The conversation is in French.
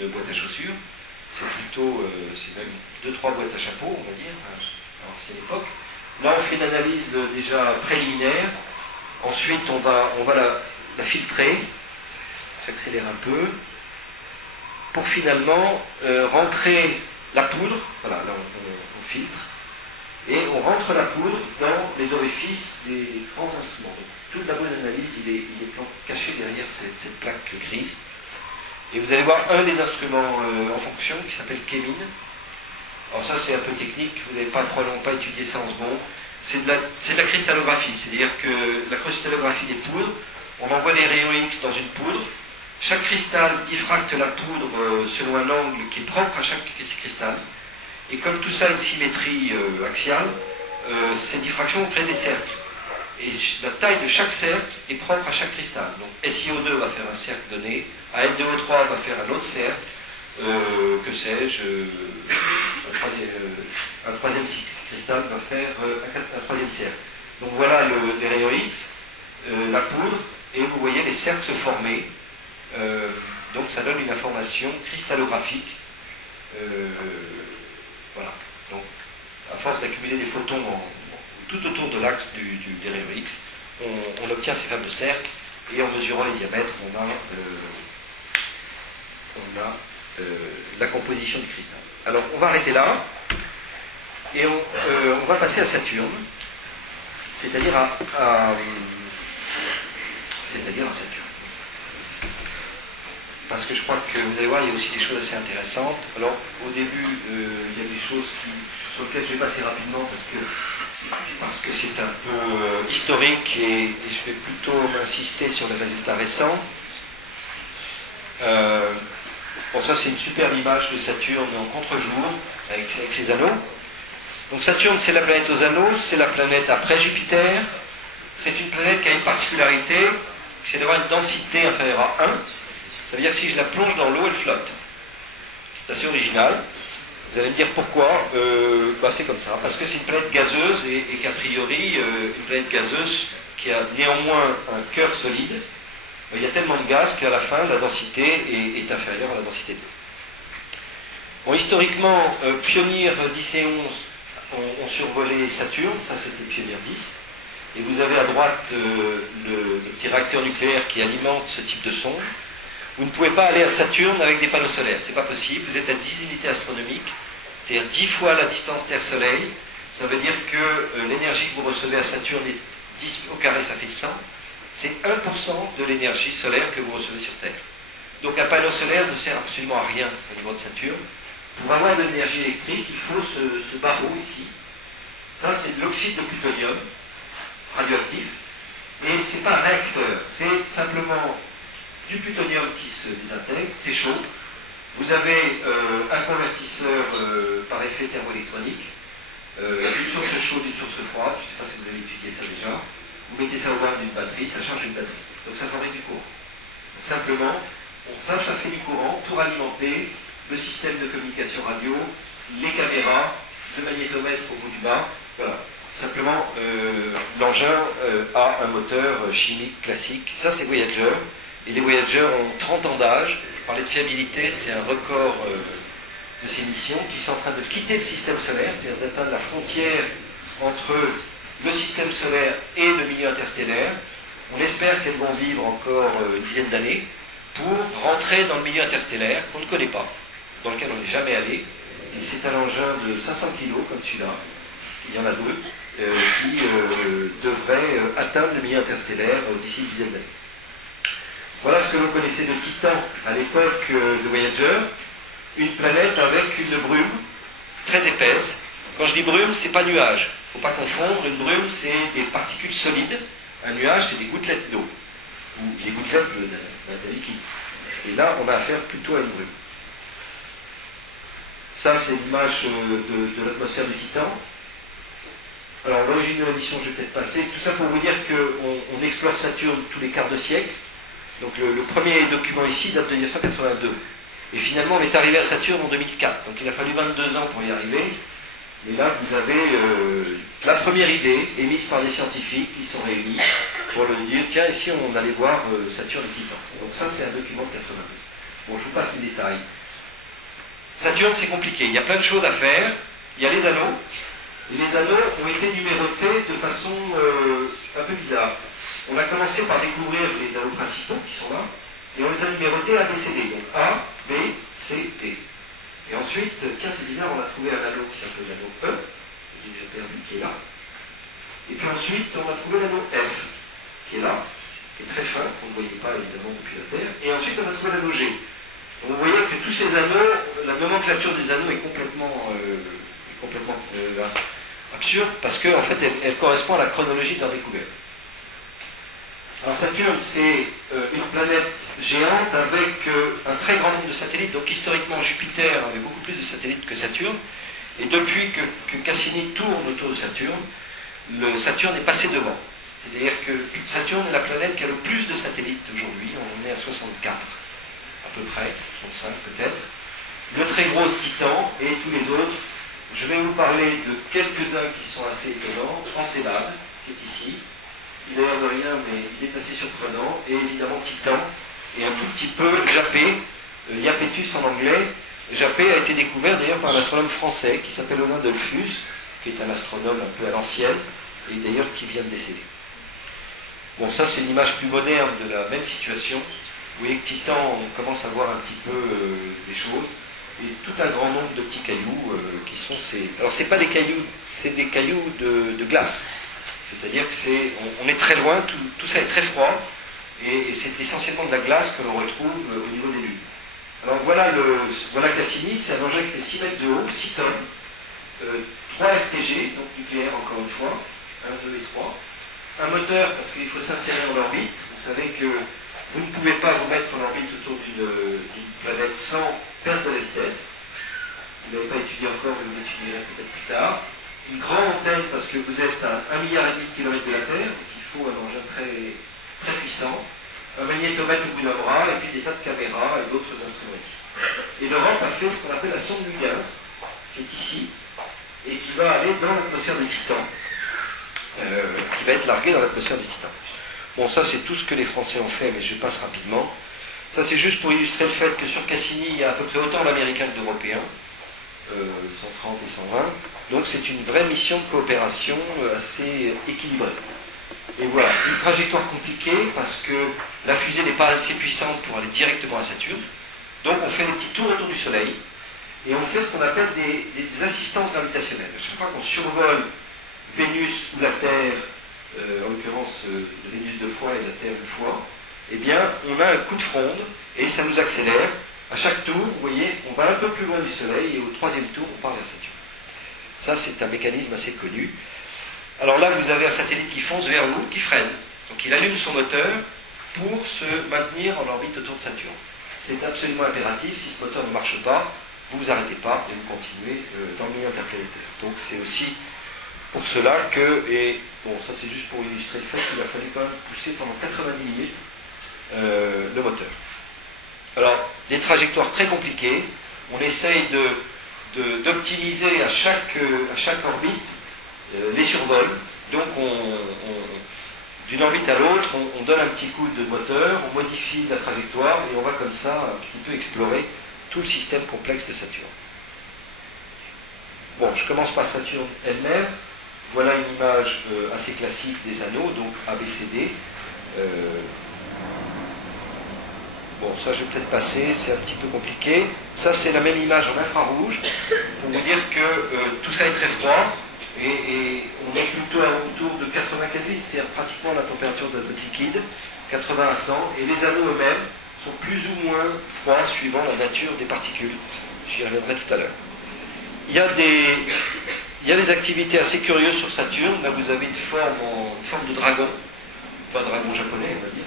une boîte à chaussures, c'est plutôt, c'est même 2-3 boîtes à chapeaux, on va dire, à l'ancienne époque. Là, on fait une analyse déjà préliminaire. Ensuite, on va la filtrer. J'accélère un peu. Pour finalement rentrer la poudre. Voilà, là, on filtre. Et on rentre la poudre dans les orifices des grands instruments. Donc, toute la bonne analyse, il est caché derrière cette plaque grise. Et vous allez voir un des instruments en fonction qui s'appelle Kemin. Alors ça c'est un peu technique, vous n'avez probablement pas étudié ça en seconde. C'est de la cristallographie, c'est-à-dire que la cristallographie des poudres, on envoie des rayons X dans une poudre, chaque cristal diffracte la poudre selon un angle qui est propre à chaque cristal, et comme tout ça a une symétrie axiale, ces diffractions vont créer des cercles. Et la taille de chaque cercle est propre à chaque cristal. Donc SiO2 va faire un cercle donné, Al2O3 va faire un autre cercle, que sais-je, un troisième cristal va faire un troisième cercle. Donc voilà les rayons X, la poudre, et vous voyez les cercles se former. Donc ça donne une information cristallographique. Voilà. Donc à force d'accumuler des photons tout autour de l'axe des rayons X, on obtient ces fameux cercles, et en mesurant les diamètres, on a la composition du cristal. Alors on va arrêter là, et on va passer à Saturne, c'est-à-dire à Saturne. Parce que je crois que vous allez voir, il y a aussi des choses assez intéressantes. Alors au début, il y a des choses sur lesquelles je vais passer rapidement parce que c'est un peu historique, et je vais plutôt insister sur les résultats récents. Bon, ça c'est une superbe image de Saturne en contre-jour, avec ses anneaux. Donc Saturne, c'est la planète aux anneaux, c'est la planète après Jupiter. C'est une planète qui a une particularité, c'est d'avoir une densité inférieure à 1. Ça veut dire que si je la plonge dans l'eau, elle flotte. C'est assez original. Vous allez me dire pourquoi. C'est comme ça. Parce que c'est une planète gazeuse, et qu'a priori, une planète gazeuse qui a néanmoins un cœur solide, il y a tellement de gaz qu'à la fin, la densité est inférieure à la densité de l'eau. Bon, historiquement, Pionnier 10 et 11 ont survolé Saturne, ça c'était Pionnier 10. Et vous avez à droite le petit réacteur nucléaire qui alimente ce type de sonde. Vous ne pouvez pas aller à Saturne avec des panneaux solaires, c'est pas possible. Vous êtes à 10 unités astronomiques, c'est-à-dire 10 fois la distance Terre-Soleil. Ça veut dire que l'énergie que vous recevez à Saturne est 10 au carré, ça fait 100. C'est 1% de l'énergie solaire que vous recevez sur Terre. Donc un panneau solaire ne sert absolument à rien au niveau de Saturne. Pour avoir de l'énergie électrique, il faut ce barreau ici. Ça, c'est de l'oxyde de plutonium radioactif. Et c'est pas un réacteur, c'est simplement du plutonium qui se désintègre, c'est chaud. Vous avez un convertisseur par effet thermoélectronique, une source chaude, une source froide, je ne sais pas si vous avez étudié ça déjà. Vous mettez ça au bord d'une batterie, ça charge une batterie. Donc ça fabrique du courant. Donc simplement, ça fait du courant pour alimenter le système de communication radio, les caméras, le magnétomètre au bout du bas. Voilà. Simplement, l'engin a un moteur chimique classique. Ça, c'est Voyager. Et les Voyager ont 30 ans d'âge. Je parlais de fiabilité, c'est un record de ces missions qui sont en train de quitter le système solaire, c'est-à-dire d'atteindre la frontière entre le système solaire et le milieu interstellaire. On espère qu'elles vont vivre encore une dizaine d'années pour rentrer dans le milieu interstellaire qu'on ne connaît pas, dans lequel on n'est jamais allé. Et c'est un engin de 500 kg comme celui-là, il y en a deux, qui devrait atteindre le milieu interstellaire d'ici une dizaine d'années. Voilà ce que l'on connaissait de Titan à l'époque de Voyager, une planète avec une brume très épaisse. Quand je dis brume, c'est pas nuage. Il ne faut pas confondre, une brume c'est des particules solides, un nuage c'est des gouttelettes d'eau, ou des gouttelettes d'un liquide. Et là on a affaire plutôt à une brume. Ça c'est l'image de l'atmosphère du Titan. Alors l'origine de la mission je vais peut-être passer, tout ça pour vous dire qu'on explore Saturne tous les quarts de siècle. Donc le premier document ici date de 1982. Et finalement on est arrivé à Saturne en 2004, donc il a fallu 22 ans pour y arriver. Et là, vous avez la première idée émise par des scientifiques qui sont réunis pour le dire, tiens, ici on allait voir Saturne et Titan. Donc ça, c'est un document de 82. Bon, je vous passe les détails. Saturne, c'est compliqué. Il y a plein de choses à faire. Il y a les anneaux. Et les anneaux ont été numérotés de façon un peu bizarre. On a commencé par découvrir les anneaux principaux qui sont là, et on les a numérotés A, B, C, D. Donc A, B, C, D. Et ensuite, tiens, c'est bizarre, on a trouvé un anneau qui s'appelle l'anneau E, que j'ai perdu, qui est là. Et puis ensuite, on a trouvé l'anneau F, qui est là, qui est très fin, qu'on ne voyait pas évidemment depuis la Terre. Et ensuite, on a trouvé l'anneau G. Donc vous voyez que tous ces anneaux, la nomenclature des anneaux est complètement absurde, parce qu'en fait, elle correspond à la chronologie de leur découverte. Alors Saturne, c'est une planète géante avec un très grand nombre de satellites. Donc historiquement, Jupiter avait beaucoup plus de satellites que Saturne. Et depuis que Cassini tourne autour de Saturne, Saturne est passé devant. C'est-à-dire que Saturne est la planète qui a le plus de satellites aujourd'hui. On est à 64 à peu près, 65 peut-être. Le très gros Titan et tous les autres. Je vais vous parler de quelques-uns qui sont assez étonnants. Encelade, qui est ici. Il a l'air de rien, mais il est assez surprenant. Et évidemment Titan, et un tout petit peu Japet, Iapetus en anglais. Japet a été découvert d'ailleurs par un astronome français qui s'appelle Olin Dollfus, qui est un astronome un peu à l'ancienne, et d'ailleurs qui vient de décéder. Bon, ça c'est une image plus moderne de la même situation. Vous voyez que Titan, on commence à voir un petit peu des choses, et tout un grand nombre de petits cailloux qui sont ces... Alors c'est pas des cailloux, c'est des cailloux de glace. C'est-à-dire que on est très loin, tout ça est très froid, et c'est essentiellement de la glace que l'on retrouve au niveau des lunes. Alors voilà Cassini, c'est un engin qui fait 6 mètres de haut, 6 tonnes, 3 RTG, donc nucléaire encore une fois, 1, 2 et 3. Un moteur parce qu'il faut s'insérer en orbite. Vous savez que vous ne pouvez pas vous mettre en orbite autour d'une planète sans perdre de la vitesse. Vous n'avez pas étudié encore, mais vous l'étudierez peut-être plus tard. Une grande antenne parce que vous êtes à 1,5 milliard de kilomètres de la Terre, donc il faut un engin très, très puissant, un magnétomètre au bout d'un bras, et puis des tas de caméras et d'autres instruments. Et l'Europe a fait ce qu'on appelle la sonde Huygens, qui est ici, et qui va aller dans l'atmosphère de Titan, qui va être larguée dans l'atmosphère de Titan. Bon, ça c'est tout ce que les Français ont fait, mais je passe rapidement. Ça c'est juste pour illustrer le fait que sur Cassini, il y a à peu près autant d'Américains que d'Européens, 130 et 120. Donc c'est une vraie mission de coopération assez équilibrée. Et voilà, une trajectoire compliquée parce que la fusée n'est pas assez puissante pour aller directement à Saturne. Donc on fait des petits tours autour du Soleil et on fait ce qu'on appelle des assistances gravitationnelles. À chaque fois qu'on survole Vénus ou la Terre, en l'occurrence Vénus 2 fois et la Terre 1 fois, eh bien on a un coup de fronde et ça nous accélère. À chaque tour, vous voyez, on va un peu plus loin du Soleil et au troisième tour, on part vers Saturne. Ça, c'est un mécanisme assez connu. Alors là, vous avez un satellite qui fonce vers vous, qui freine. Donc il allume son moteur pour se maintenir en orbite autour de Saturne. C'est absolument impératif. Si ce moteur ne marche pas, vous vous arrêtez pas et vous continuez dans le milieu interplanétaire. Donc c'est aussi pour cela que, et bon, ça c'est juste pour illustrer le fait qu'il a fallu quand même pousser pendant 90 minutes le moteur. Alors, des trajectoires très compliquées. On essaye d'optimiser à chaque orbite les survols. Donc, d'une orbite à l'autre, on donne un petit coup de moteur, on modifie la trajectoire et on va comme ça un petit peu explorer tout le système complexe de Saturne. Bon, je commence par Saturne elle-même. Voilà une image assez classique des anneaux, donc ABCD. Bon, ça je vais peut-être passer, c'est un petit peu compliqué. Ça c'est la même image en infrarouge, pour vous dire que tout ça est très froid, et on est plutôt autour de 80 Kelvin, c'est-à-dire pratiquement la température d'azote liquide, 80 à 100, et les anneaux eux-mêmes sont plus ou moins froids suivant la nature des particules. J'y reviendrai tout à l'heure. Il y a des activités assez curieuses sur Saturne. Là vous avez une forme de dragon, pas dragon japonais on va dire.